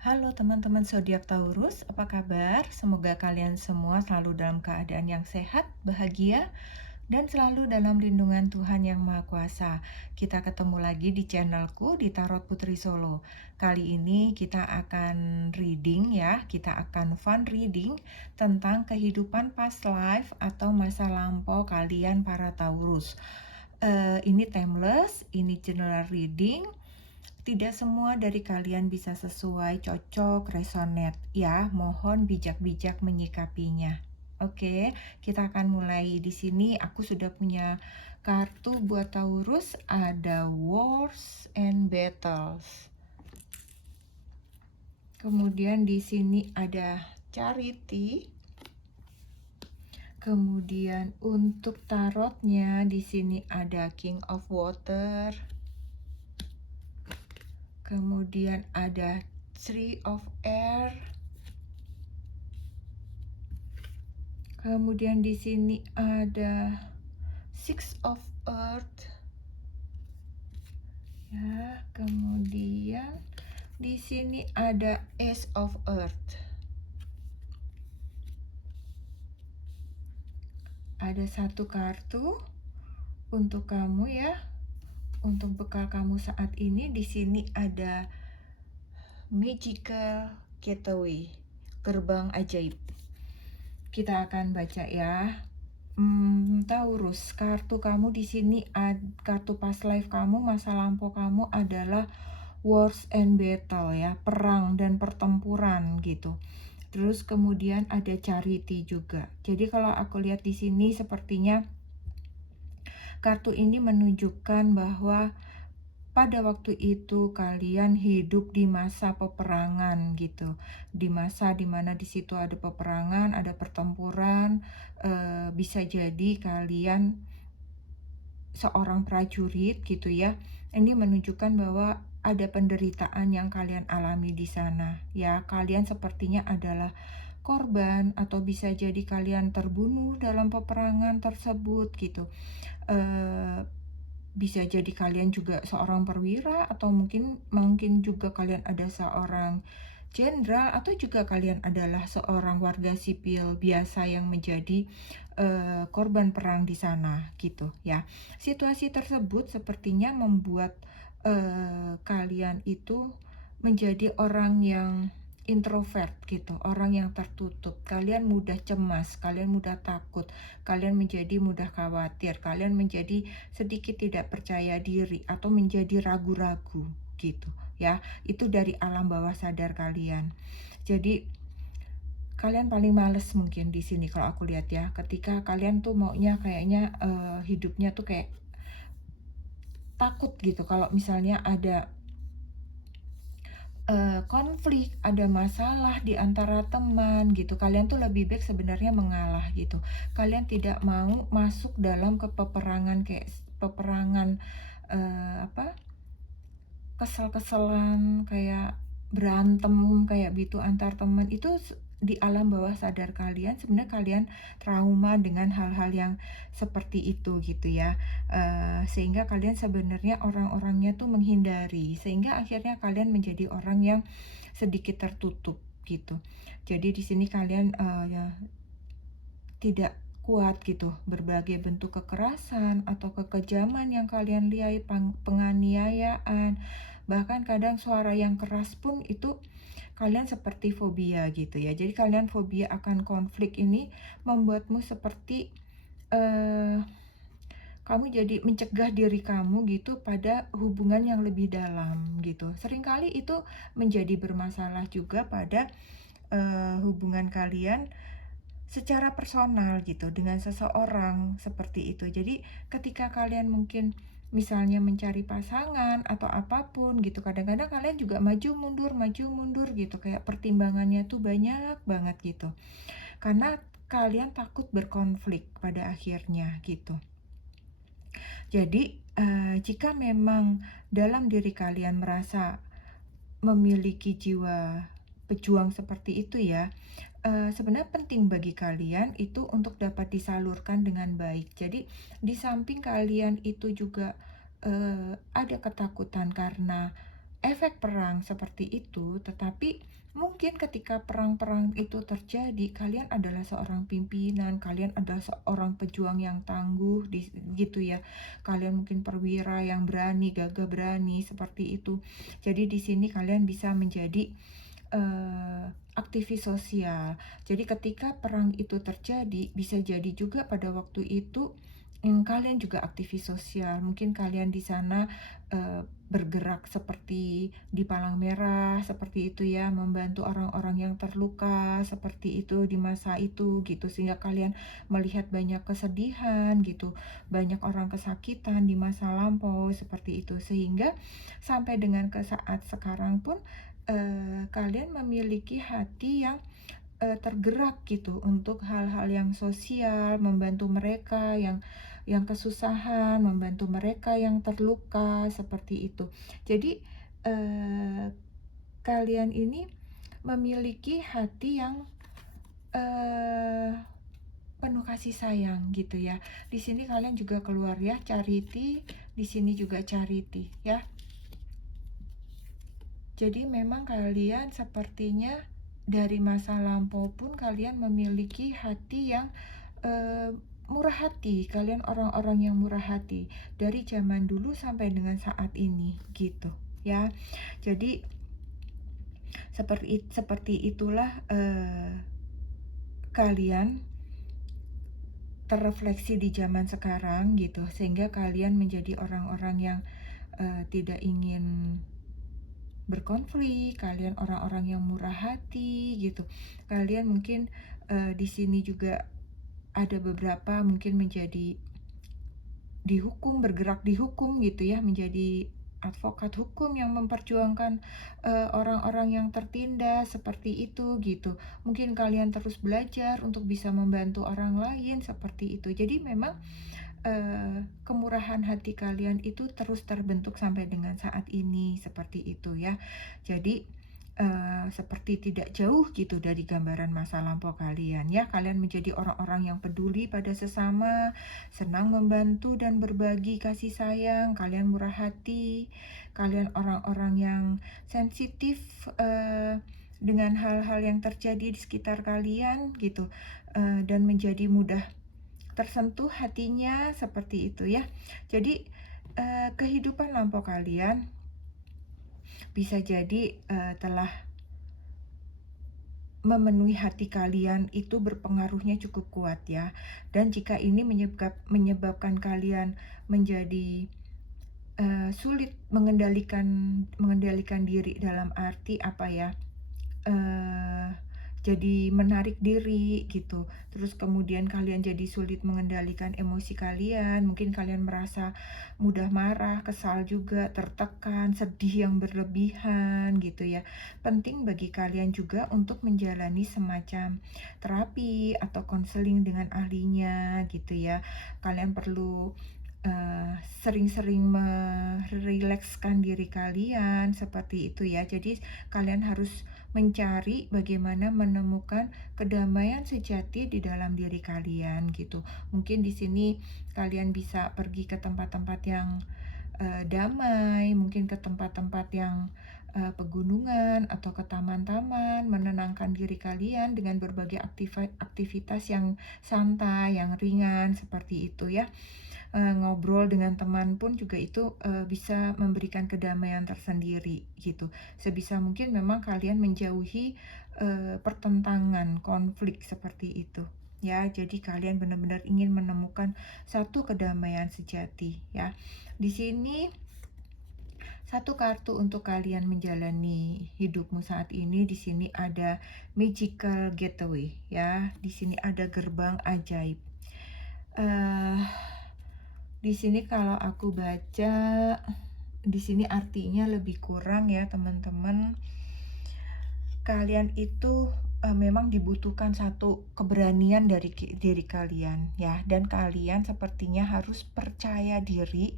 Halo teman-teman zodiak Taurus, apa kabar? Semoga kalian semua selalu dalam keadaan yang sehat, bahagia, dan selalu dalam lindungan Tuhan Yang Maha Kuasa. Kita ketemu lagi di channelku di Tarot Putri Solo. Kali ini kita akan reading ya, kita akan fun reading tentang kehidupan past life atau masa lampau kalian para Taurus. Ini timeless, ini general reading. Tidak semua dari kalian bisa sesuai, cocok, resonate ya. Mohon bijak-bijak menyikapinya. Oke, kita akan mulai di sini. Aku sudah punya kartu buat Taurus, ada Wars and Battles. Kemudian di sini ada Charity. Kemudian untuk tarotnya di sini ada King of Water. Kemudian ada Three of Air. Kemudian di sini ada Six of Earth. Ya, kemudian di sini ada Ace of Earth. Ada satu kartu untuk kamu ya. Untuk bekal kamu saat ini di sini ada Magical Gateway, gerbang ajaib. Kita akan baca ya. Taurus, kartu kamu di sini, kartu past life kamu, masa lampau kamu adalah wars and battle ya, perang dan pertempuran gitu. Terus kemudian ada charity juga. Jadi kalau aku lihat di sini sepertinya kartu ini menunjukkan bahwa pada waktu itu kalian hidup di masa peperangan gitu, di masa dimana di situ ada peperangan, ada pertempuran. Bisa jadi kalian seorang prajurit gitu ya. Ini menunjukkan bahwa ada penderitaan yang kalian alami di sana ya. Kalian sepertinya adalah korban atau bisa jadi kalian terbunuh dalam peperangan tersebut gitu. Bisa jadi kalian juga seorang perwira atau mungkin juga kalian ada seorang jenderal atau juga kalian adalah seorang warga sipil biasa yang menjadi korban perang di sana gitu ya. Situasi tersebut sepertinya membuat kalian itu menjadi orang yang introvert gitu, orang yang tertutup. Kalian mudah cemas, kalian mudah takut, kalian menjadi mudah khawatir, kalian menjadi sedikit tidak percaya diri atau menjadi ragu-ragu gitu ya. Itu dari alam bawah sadar kalian. Jadi kalian paling males mungkin di sini kalau aku lihat ya. Ketika kalian tuh maunya kayaknya hidupnya tuh kayak takut gitu kalau misalnya ada konflik, ada masalah di antara teman gitu, kalian tuh lebih baik sebenarnya mengalah gitu. Kalian tidak mau masuk dalam peperangan kayak peperangan kesel-keselan, kayak berantem kayak gitu antar teman. Itu di alam bawah sadar kalian sebenarnya kalian trauma dengan hal-hal yang seperti itu gitu ya. Sehingga kalian sebenarnya orang-orangnya tuh menghindari, sehingga akhirnya kalian menjadi orang yang sedikit tertutup gitu. Jadi di sini kalian ya tidak kuat gitu, berbagai bentuk kekerasan atau kekejaman yang kalian lihat, penganiayaan, bahkan kadang suara yang keras pun itu kalian seperti fobia gitu ya. Jadi kalian fobia akan konflik ini membuatmu seperti kamu jadi mencegah diri kamu gitu pada hubungan yang lebih dalam gitu. Seringkali itu menjadi bermasalah juga pada hubungan kalian secara personal gitu dengan seseorang seperti itu. Jadi ketika kalian mungkin misalnya mencari pasangan atau apapun gitu, kadang-kadang kalian juga maju mundur gitu, kayak pertimbangannya tuh banyak banget gitu. Karena kalian takut berkonflik pada akhirnya gitu. Jadi jika memang dalam diri kalian merasa memiliki jiwa pejuang seperti itu ya, sebenarnya penting bagi kalian itu untuk dapat disalurkan dengan baik. Jadi di samping kalian itu juga ada ketakutan karena efek perang seperti itu, tetapi mungkin ketika perang-perang itu terjadi, kalian adalah seorang pimpinan, kalian adalah seorang pejuang yang tangguh, gitu ya. Kalian mungkin perwira yang berani, gagah berani, seperti itu. Jadi di sini kalian bisa menjadi aktivis sosial. Jadi ketika perang itu terjadi, bisa jadi juga pada waktu itu kalian juga aktivis sosial. Mungkin kalian di sana bergerak seperti di Palang Merah, seperti itu ya, membantu orang-orang yang terluka, seperti itu di masa itu gitu, sehingga kalian melihat banyak kesedihan gitu, banyak orang kesakitan di masa lampau seperti itu, sehingga sampai dengan ke saat sekarang pun kalian memiliki hati yang tergerak gitu untuk hal-hal yang sosial, membantu mereka yang kesusahan, membantu mereka yang terluka, seperti itu. Jadi, kalian ini memiliki hati yang eee, penuh kasih sayang gitu ya. Di sini kalian juga keluar ya, charity, di sini juga charity ya. Jadi memang kalian sepertinya dari masa lampau pun kalian memiliki hati yang murah hati. Kalian orang-orang yang murah hati dari zaman dulu sampai dengan saat ini gitu ya. Jadi seperti itulah kalian terrefleksi di zaman sekarang gitu, sehingga kalian menjadi orang-orang yang tidak ingin berkonflik, kalian orang-orang yang murah hati gitu. Kalian mungkin di sini juga ada beberapa mungkin menjadi dihukum, bergerak di hukum gitu ya, menjadi advokat hukum yang memperjuangkan orang-orang yang tertindas seperti itu gitu. Mungkin kalian terus belajar untuk bisa membantu orang lain seperti itu. Jadi memang kemurahan hati kalian itu terus terbentuk sampai dengan saat ini seperti itu ya. Jadi seperti tidak jauh gitu dari gambaran masa lampau kalian ya. Kalian menjadi orang-orang yang peduli pada sesama, senang membantu dan berbagi kasih sayang, kalian murah hati, kalian orang-orang yang sensitif dengan hal-hal yang terjadi di sekitar kalian gitu, dan menjadi mudah tersentuh hatinya seperti itu ya. Jadi kehidupan lampau kalian bisa jadi telah memenuhi hati kalian itu berpengaruhnya cukup kuat ya. Dan jika ini menyebabkan kalian menjadi sulit mengendalikan diri dalam arti apa ya? Jadi menarik diri gitu, terus kemudian kalian jadi sulit mengendalikan emosi kalian, mungkin kalian merasa mudah marah, kesal juga, tertekan, sedih yang berlebihan gitu ya. Penting bagi kalian juga untuk menjalani semacam terapi atau konseling dengan ahlinya gitu ya. Kalian perlu sering-sering merilekskan diri kalian seperti itu ya. Jadi kalian harus mencari bagaimana menemukan kedamaian sejati di dalam diri kalian gitu. Mungkin di sini kalian bisa pergi ke tempat-tempat yang damai, mungkin ke tempat-tempat yang pegunungan atau ke taman-taman, menenangkan diri kalian dengan berbagai aktivitas yang santai, yang ringan seperti itu ya. Ngobrol dengan teman pun juga itu bisa memberikan kedamaian tersendiri gitu. Sebisa mungkin memang kalian menjauhi pertentangan, konflik seperti itu ya. Jadi kalian benar-benar ingin menemukan satu kedamaian sejati ya. Di sini satu kartu untuk kalian menjalani hidupmu saat ini. Di sini ada magical getaway ya. Di sini ada gerbang ajaib. Di sini kalau aku baca, di sini artinya lebih kurang ya teman-teman. Kalian itu memang dibutuhkan satu keberanian dari diri kalian ya, dan kalian sepertinya harus percaya diri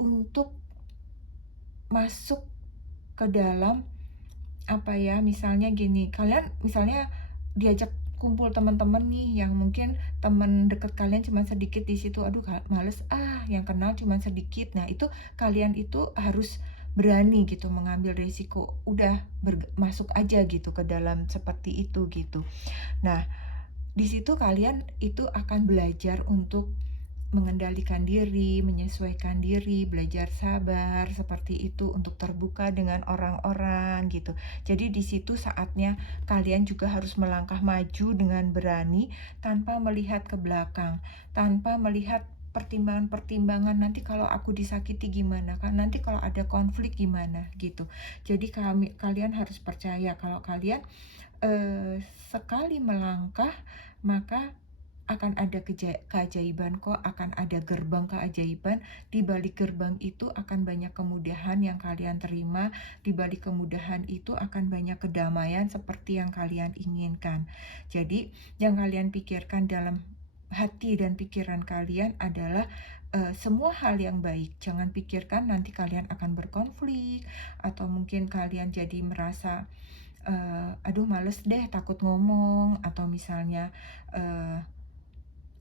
untuk masuk ke dalam apa ya, misalnya gini, kalian misalnya diajak kumpul teman-teman nih yang mungkin teman deket kalian cuma sedikit di situ, aduh males ah, yang kenal cuma sedikit. Nah, itu kalian itu harus berani gitu mengambil risiko, udah masuk aja gitu ke dalam seperti itu gitu. Nah, di situ kalian itu akan belajar untuk mengendalikan diri, menyesuaikan diri, belajar sabar, seperti itu untuk terbuka dengan orang-orang gitu. Jadi di situ saatnya kalian juga harus melangkah maju dengan berani tanpa melihat ke belakang, tanpa melihat pertimbangan-pertimbangan nanti kalau aku disakiti gimana kan, nanti kalau ada konflik gimana gitu. Jadi kalian harus percaya kalau kalian sekali melangkah maka akan ada keajaiban kok, akan ada gerbang keajaiban. Di balik gerbang itu akan banyak kemudahan yang kalian terima, di balik kemudahan itu akan banyak kedamaian seperti yang kalian inginkan. Jadi, yang kalian pikirkan dalam hati dan pikiran kalian adalah semua hal yang baik. Jangan pikirkan nanti kalian akan berkonflik, atau mungkin kalian jadi merasa aduh males deh, takut ngomong, atau misalnya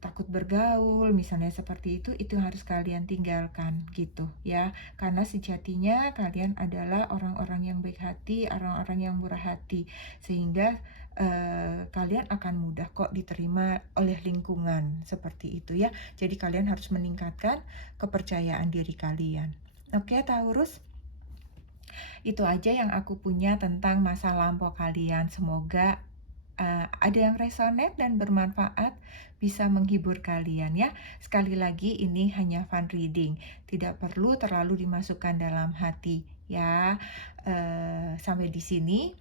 takut bergaul, misalnya seperti itu harus kalian tinggalkan gitu ya. Karena sejatinya kalian adalah orang-orang yang baik hati, orang-orang yang murah hati, sehingga kalian akan mudah kok diterima oleh lingkungan seperti itu ya. Jadi kalian harus meningkatkan kepercayaan diri kalian. Oke, Taurus? Itu aja yang aku punya tentang masa lampau kalian. Semoga ada yang resonate dan bermanfaat, bisa menghibur kalian ya. Sekali lagi ini hanya fun reading, tidak perlu terlalu dimasukkan dalam hati ya. Sampai di sini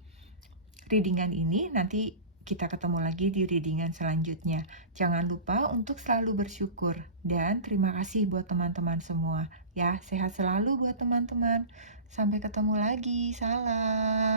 readingan ini, nanti kita ketemu lagi di readingan selanjutnya. Jangan lupa untuk selalu bersyukur dan terima kasih buat teman-teman semua ya. Sehat selalu buat teman-teman. Sampai ketemu lagi. Salam.